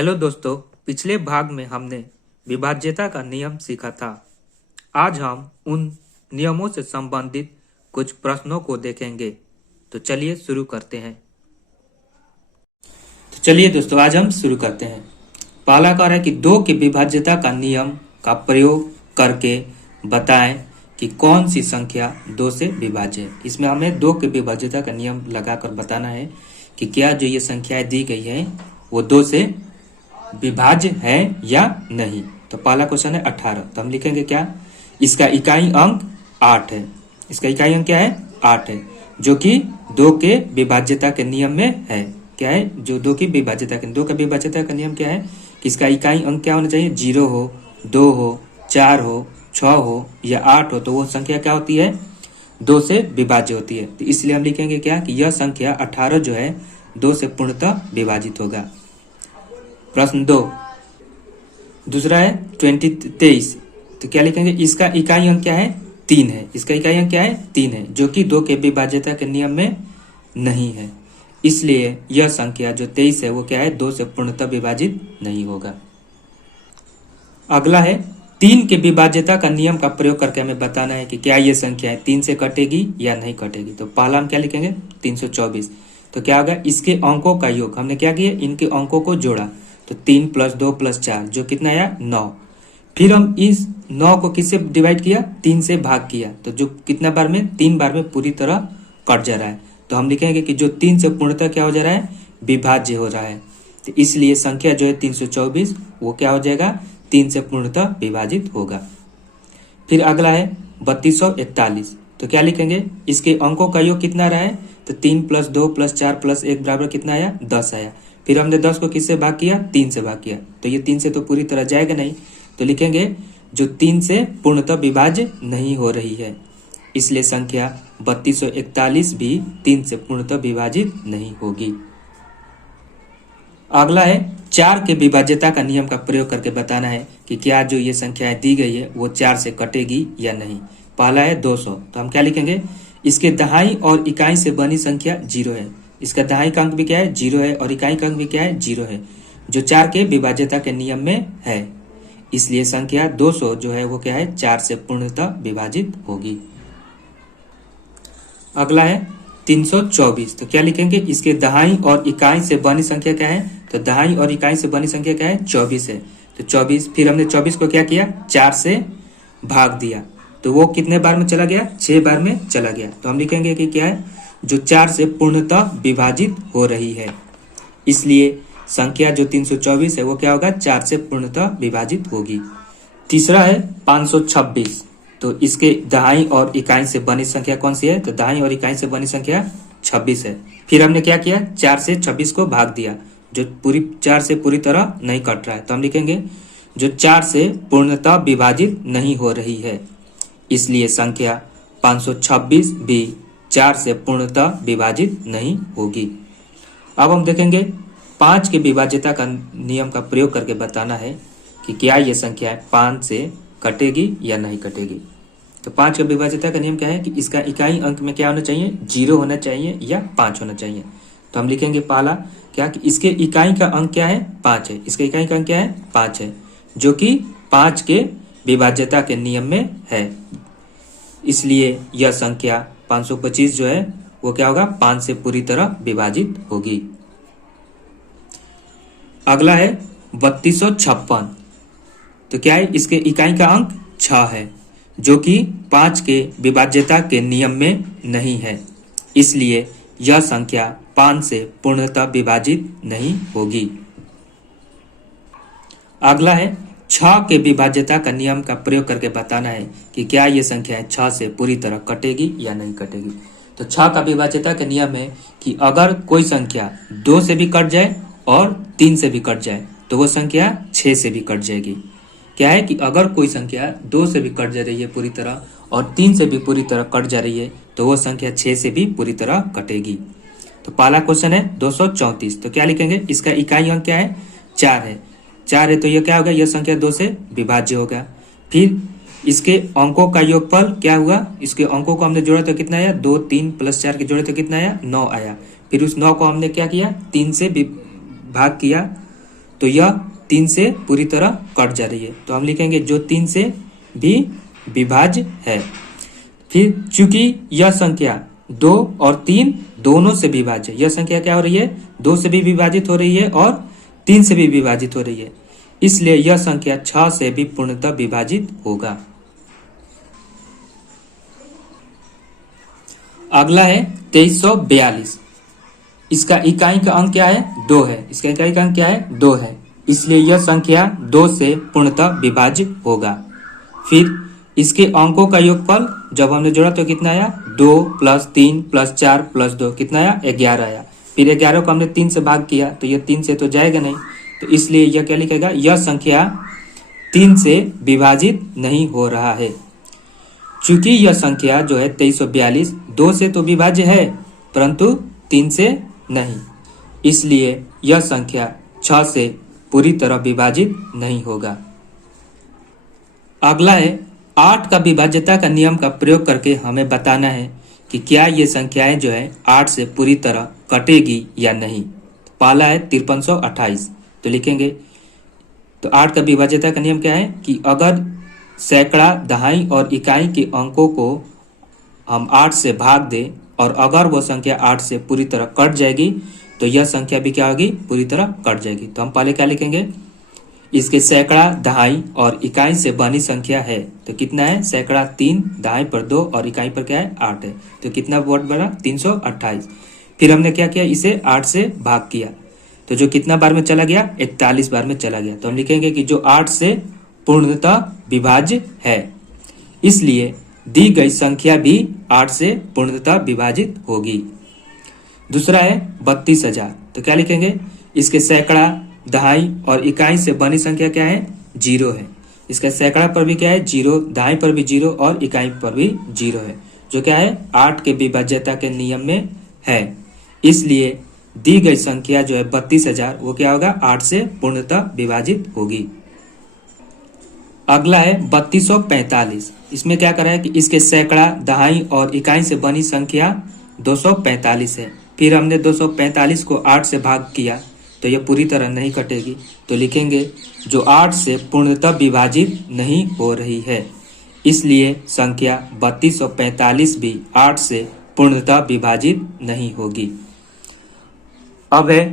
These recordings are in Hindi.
हेलो दोस्तों, पिछले भाग में हमने विभाज्यता का नियम सीखा था। आज हम उन नियमों से संबंधित कुछ प्रश्नों को देखेंगे। तो चलिए शुरू करते हैं। चलिए दोस्तों, आज हम शुरू करते हैं। पहला कार्य है कि दो के विभाज्यता का नियम का प्रयोग करके बताएं कि कौन सी संख्या दो से विभाज्य है। इसमें हमें दो के विभाज्यता का नियम लगाकर बताना है कि क्या जो ये संख्याएं दी गई है वो दो से विभाज्य है या नहीं। तो पहला क्वेश्चन है 18। तो हम लिखेंगे क्या, इसका इकाई अंक 8 है। इसका इकाई अंक क्या है, 8 है, जो कि दो के विभाज्यता के नियम में है। क्या है, जो दो की विभाज्यता के, दो का विभाज्यता का नियम क्या है कि इसका इकाई अंक क्या होना चाहिए, 0 हो, 2 हो, 4 हो, 6 हो या 8 हो, तो वो संख्या क्या होती है, दो से विभाज्य होती है। तो इसलिए हम लिखेंगे क्या कि यह संख्या 18 जो है दो से पूर्णतः विभाजित होगा। प्रश्न 2 दूसरा है 23। तो क्या लिखेंगे, इसका इकाई अंक क्या है, 3 है। इसका इकाई अंक क्या है, 3 है, जो कि दो के विभाज्यता के नियम में नहीं है। इसलिए यह संख्या जो 23 है वो क्या है, दो से पूर्णतः विभाजित नहीं होगा। अगला है 3 के विभाज्यता का नियम का प्रयोग करके हमें बताना है कि क्या ये संख्या 3 से कटेगी या नहीं कटेगी। तो पहला हम क्या लिखेंगे, 324। तो क्या होगा, इसके अंकों का योग, हमने क्या किया, इनके अंकों को जोड़ा। तो 3 + 2 + 4 जो कितना आया, 9। फिर हम इस 9 को किससे डिवाइड किया, 3 से भाग किया। तो जो कितना बार में, 3 बार में पूरी तरह कट जा रहा है। तो हम लिखेंगे कि जो 3 से पूर्णतः क्या हो जा रहा है, विभाज्य हो रहा है। तो इसलिए संख्या जो है 324 वो क्या हो जाएगा, 3 से पूर्णतः विभाजित होगा। फिर अगला है 3241। तो क्या लिखेंगे, इसके अंकों का योग कितना रहा है, तो 3 + 2 + 4 + 1 बराबर कितना आया, 10 आया। फिर हमने 10 को किससे भाग किया, 3 से भाग किया। तो ये 3 से तो पूरी तरह जाएगा नहीं। तो लिखेंगे जो 3 से पूर्णतः विभाज्य नहीं हो रही है। इसलिए संख्या 3241 भी 3 से पूर्णतः विभाजित नहीं होगी। अगला है 4 के विभाज्यता का नियम का प्रयोग करके बताना है कि क्या जो ये संख्याएं दी गई है वो 4 से कटेगी या नहीं। पहला है 200। तो हम क्या लिखेंगे, इसके दहाई और इकाई से बनी संख्या 0 है। इसका दहाई का अंक भी क्या है, 0 है, और इकाई का अंक भी क्या है, 0 है, जो 4 के विभाज्यता के नियम में है। इसलिए संख्या 200 जो है वो क्या है, 4 से पूर्णतः विभाजित होगी। अगला है 324। तो क्या लिखेंगे, इसके दहाई और इकाई से बनी संख्या क्या है, तो दहाई और इकाई से बनी संख्या क्या है, 24 है। तो 24, फिर हमने 24 को क्या किया, 4 से भाग दिया। तो वो कितने बार में चला गया, 6 बार में चला गया। तो हम लिखेंगे कि क्या है, जो 4 से पूर्णतः विभाजित हो रही है। इसलिए संख्या जो 324 है वो क्या होगा, 4 से पूर्णतः विभाजित होगी। तीसरा है 526। तो इसके दहाई और इकाई से बनी संख्या कौन सी है, तो दहाई और इकाई से बनी संख्या 26 है। फिर हमने क्या किया, 4 से 26 को भाग दिया, जो पूरी 4 से पूरी तरह नहीं कट रहा है। तो हम लिखेंगे जो 4 से पूर्णतः विभाजित नहीं हो रही है। इसलिए संख्या 526 भी 4 से पूर्णतः विभाजित नहीं होगी। अब हम देखेंगे 5 के विभाज्यता का नियम का प्रयोग करके बताना है कि क्या ये संख्या 5 से कटेगी या नहीं कटेगी। तो 5 का विभाज्यता का नियम क्या है कि इसका इकाई अंक में क्या होना चाहिए, 0 होना चाहिए या 5 होना चाहिए। तो हम लिखेंगे पहला क्या कि इसके इकाई का अंक क्या है, 5 है। इसका इकाई का अंक क्या है, 5 है, जो कि 5 के विभाज्यता के नियम में है। इसलिए यह संख्या 525 जो है वो क्या होगा, 5 से पूरी तरह विभाजित होगी। अगला है 3256। तो क्या है, इसके इकाई का अंक 6 है, जो कि 5 के विभाज्यता के नियम में नहीं है। इसलिए यह संख्या 5 से पूर्णतः विभाजित नहीं होगी। अगला है 6 के विभाज्यता का नियम का प्रयोग करके बताना है कि क्या ये संख्या 6 से पूरी तरह कटेगी या नहीं कटेगी। तो 6 का विभाज्यता का नियम है कि अगर कोई संख्या 2 से भी कट जाए और 3 से भी कट जाए तो वो संख्या 6 से भी कट जाएगी। क्या है कि अगर कोई संख्या 2 से भी कट जा रही है पूरी तरह और 3 से भी पूरी तरह कट जा रही है तो वो संख्या 6 से भी पूरी तरह कटेगी। तो पहला क्वेश्चन है 234। तो क्या लिखेंगे, इसका इकाई अंक क्या है, 4 है। 4 है तो ये क्या होगा, यह संख्या 2 से विभाज्य होगा। फिर इसके अंकों का योगफल क्या हुआ, इसके अंकों को हमने जोड़ा तो कितना आया, 2, 3 + 4 के जोड़े तो कितना आया, 9 आया। फिर उस 9 को हमने क्या किया, 3 से भाग किया तो यह 3 से पूरी तरह कट जा रही है, तो हम लिखेंगे जो 3 से भी विभाज्य है। फिर चूंकि यह संख्या 2 और 3 दोनों से विभाज्य है, यह संख्या क्या हो रही है, 2 से भी विभाजित हो रही है और 3 से भी विभाजित हो रही है, इसलिए यह संख्या 6 से भी पूर्णतः विभाजित होगा। अगला है 2342। इसका इकाई का अंक क्या है, 2 है। इसका इकाई का अंक क्या है, 2 है, इसलिए यह संख्या 2 से पूर्णतः विभाज्य होगा। फिर इसके अंकों का योगफल जब हमने जोड़ा तो कितना आया, 2 + 3 + 4 + 2 कितना आया, 11 आया। फिर 11 को हमने 3 से भाग किया तो यह 3 से तो जाएगा नहीं, तो इसलिए यह क्या लिखेगा, यह संख्या 3 से विभाजित नहीं हो रहा है। चूंकि यह संख्या जो है 2342 2 से तो विभाज्य है परंतु 3 से नहीं, इसलिए यह संख्या 6 से पूरी तरह विभाजित नहीं होगा। अगला है 8 का विभाज्यता का नियम का प्रयोग करके हमें बताना है कि क्या ये संख्याएं जो है 8 से पूरी तरह कटेगी या नहीं। तो पहला है 5328, तो लिखेंगे तो 8 का विभाज्यता का नियम क्या है कि अगर सैकड़ा, दहाई और इकाई के अंकों को हम 8 से भाग दें और अगर वो संख्या 8 से पूरी तरह कट जाएगी तो यह संख्या भी क्या होगी, पूरी तरह कट जाएगी। तो हम पहले क्या लिखेंगे, इसके सैकड़ा, दहाई और इकाई से बनी संख्या है, तो कितना है, सैकड़ा 3, दहाई पर 2 और इकाई पर क्या है 8 है, तो कितना वर्ड बना 328। फिर हमने क्या किया, इसे 8 से भाग किया तो जो कितना बार में चला गया, 41 बार में चला गया। तो हम लिखेंगे कि जो 8 से पूर्णतः विभाज्य है, इसलिए दी गई संख्या भी 8 से पूर्णतः विभाजित होगी। दूसरा है 32000, तो क्या लिखेंगे, इसके सैकड़ा, दहाई और इकाई से बनी संख्या क्या है, 0 है। इसका सैकड़ा पर भी क्या है 0, दहाई पर भी 0 और इकाई पर भी 0 है, जो क्या है 8 के विभाज्यता के नियम में है। इसलिए दी गई संख्या जो है 32000 वो क्या होगा, 8 से पूर्णतः विभाजित होगी। अगला है 3245। इसमें क्या करा है कि इसके सैकड़ा, दहाई और इकाई से बनी संख्या 245 है। फिर हमने 245 को 8 से भाग किया तो यह पूरी तरह नहीं कटेगी, तो लिखेंगे जो 8 से पूर्णतः विभाजित नहीं हो रही है, इसलिए संख्या 3245 भी 8 से पूर्णतः विभाजित नहीं होगी। अब है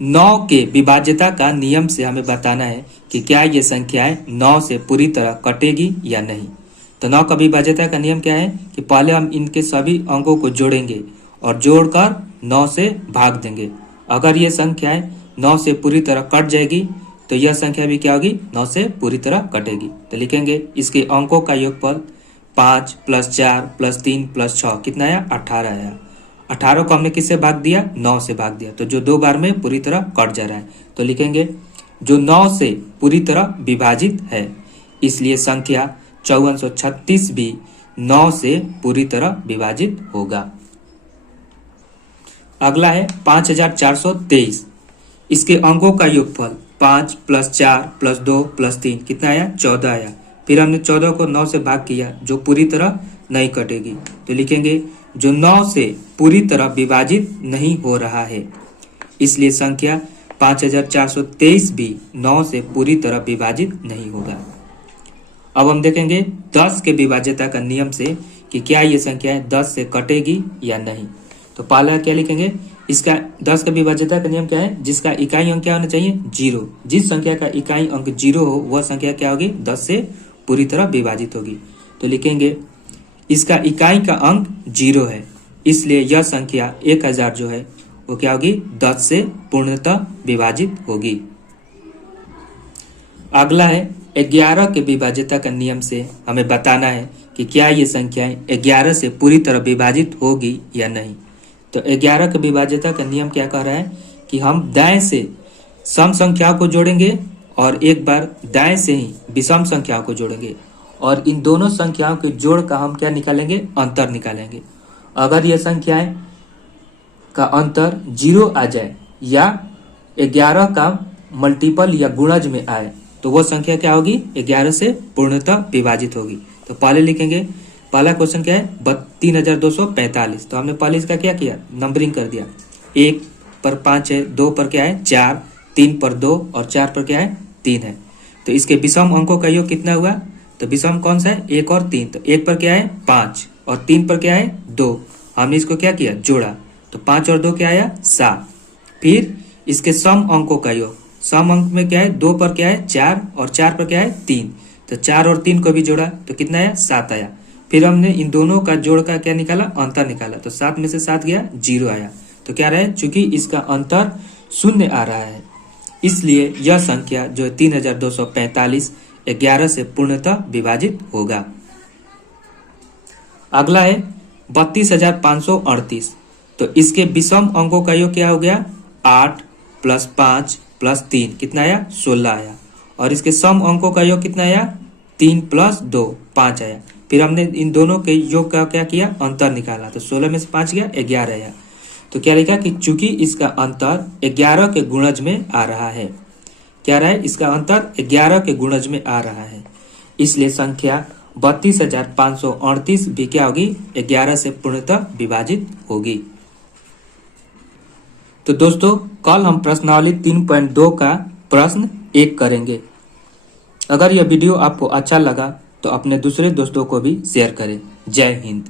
9 के विभाज्यता का नियम से हमें बताना है कि क्या ये संख्याएं 9 से पूरी तरह कटेगी या नहीं। तो 9 का विभाज्यता का नियम क्या है कि पहले हम इनके सभी अंकों को जोड़ेंगे और जोड़कर 9 से भाग देंगे। अगर ये संख्याएं 9 से पूरी तरह कट जाएगी तो यह संख्या भी क्या होगी, 9 से पूरी तरह कटेगी। तो लिखेंगे इसके अंकों का योगफल 5 + 4 + 3 + 6 कितना आया, 18 आया। 18 को हमने किससे भाग दिया, 9 से भाग दिया, तो जो 2 बार में पूरी तरह कट जा रहा है, तो लिखेंगे जो 9 से पूरी तरह विभाजित है, इसलिए संख्या 5436 भी 9 से पूरी तरह विभाजित होगा। अगला है 5423। इसके अंकों का योगफल 5 + 4 + 2 + 3 कितना आया, 14 आया। फिर हमने 14 को 9 से भाग किया जो पूरी तरह नहीं कटेगी, तो लिखेंगे जो 9 से पूरी तरह विभाजित नहीं हो रहा है, इसलिए संख्या 5423 भी 9 से पूरी तरह विभाजित नहीं होगा। अब हम देखेंगे 10 के विभाज्यता का नियम से कि क्या ये संख्या 10 से कटेगी या नहीं। तो पहला क्या लिखेंगे, इसका 10 का विभाज्यता का नियम क्या है, जिसका इकाई अंक क्या होना चाहिए, 0। जिस संख्या का इकाई अंक 0 हो वह संख्या क्या होगी, 10 से पूरी तरह विभाजित होगी। तो लिखेंगे इसका इकाई का अंक 0 है, इसलिए यह संख्या 1000 जो है वो क्या होगी, 10 से पूर्णतः विभाजित होगी। अगला है 11 के विभाज्यता का नियम से हमें बताना है कि क्या ये संख्याएं 11 से पूरी तरह विभाजित होगी या नहीं। तो 11 के विभाज्यता का नियम क्या कह रहा है कि हम दाएं से सम संख्याओं को जोड़ेंगे और एक बार दाएं से ही विषम संख्याओं को जोड़ेंगे और इन दोनों संख्याओं के जोड़ का हम क्या निकालेंगे, अंतर निकालेंगे। अगर ये संख्याएं का अंतर 0 आ जाए या 11 का मल्टीपल या गुणज में आए तो वो संख्या क्या होगी, 11 से पूर्णतः विभाजित होगी। तो पहले लिखेंगे, पहला क्वेश्चन क्या है, 3245। तो हमने पहले इसका क्या किया, नंबरिंग कर दिया। 1 पर 5 है, 2 पर क्या है 4, 3 पर 2 और 4 पर क्या है 3 है। तो इसके विषम अंकों का योग कितना हुआ, तो विषम कौन सा है 1 और 3, तो 1 पर क्या है 5 और 3 पर क्या है 2, हमने इसको क्या किया जोड़ा, तो 5 और 2 क्या आया 7। फिर इसके सम अंकों का योग, सम अंक में क्या है 2 पर क्या है 4 और 4 पर क्या है 3, तो 4 और 3 को भी जोड़ा तो कितना आया 7 आया। फिर हमने इन दोनों का जोड़ का क्या निकाला अंतर निकाला, तो 7 में से 7 गया 0 आया। तो क्या रहा है, चूंकि इसका अंतर 0 आ रहा है इसलिए यह संख्या जो 3245 11 से पूर्णतः विभाजित होगा। अगला है 32,538, तो इसके विषम अंकों का योग क्या हो गया 8 + 5 + 3 कितना आया 16 आया। और इसके सम अंकों का योग कितना आया 3 + 2 5 आया। फिर हमने इन दोनों के योग का क्या किया अंतर निकाला, तो 16 में से 5 गया 11 आया। तो क्या लिखा कि चूंकि इसका अंतर 11 के गुणज में आ रहा है, क्या रहा है इसका अंतर 11 के गुणज में आ रहा है, इसलिए संख्या 32,538 भी क्या होगी 11 से पूर्णतः विभाजित होगी। तो दोस्तों कल हम प्रश्नावली 3.2 का प्रश्न 1 करेंगे। अगर यह वीडियो आपको अच्छा लगा तो अपने दूसरे दोस्तों को भी शेयर करें। जय हिंद।